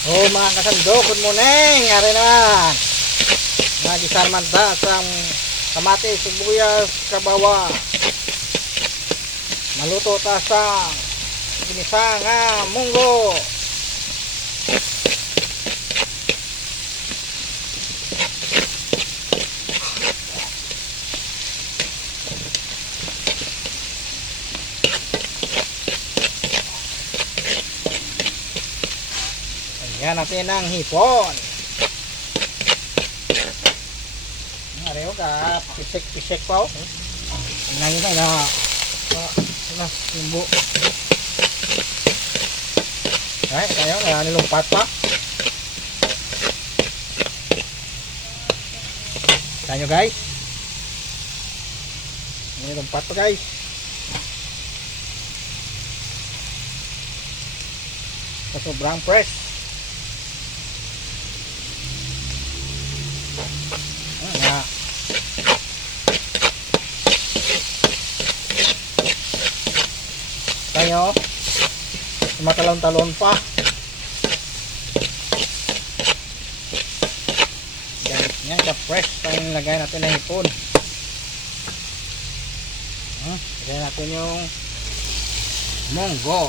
Oh mga kasandok, good morning. Ari na. Nagisarman ta sang kamatis, sibuyas, kabawa. Maluto ta sa ginisa nga munggo. Yan natin ang hipon. Areho ka, pisek-pisek pa. Nangin na na timbo. Ay, kayo na nilumpat pa. Kanyo guys. Nilumpat pa guys. Sa sobrang press. Nga. Tayo tumatalon-talon pa. Yan ka-fresh tayong lagay natin na hipon. Lagay natin yung munggo.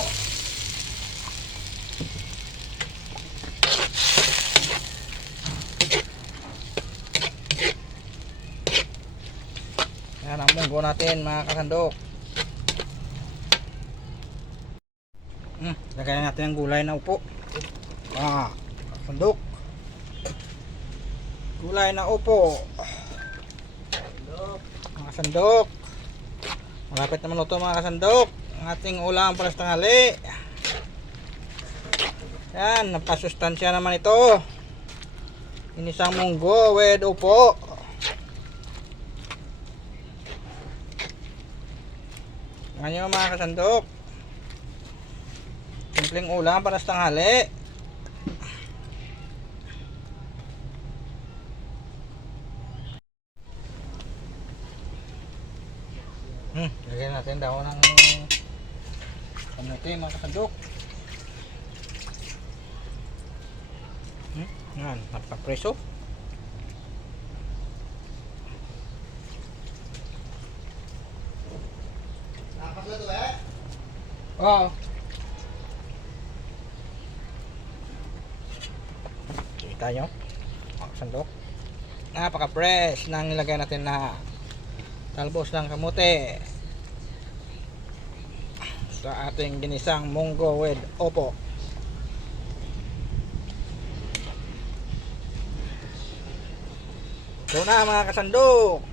Yan ang munggo natin mga kasandok. Lagyan natin ang gulay na upo. Kasandok. Gulay na upo. Mga kasandok. Malapit naman luto mga kasandok. Ang ating ulam para sa tanghali. Yan, napasustansya naman ito. Inisang munggo with upo. Ngayon mga kasandok, simpleng ulam para sa tanghali. Lagyan natin daw ng kamuti mga kasandok. Yan, napapreso. Oo. Kita nyo sandok, napaka-fresh nang nilagay natin na talbos ng kamote sa ating ginisang munggo with opo. Ito na mga kasandok.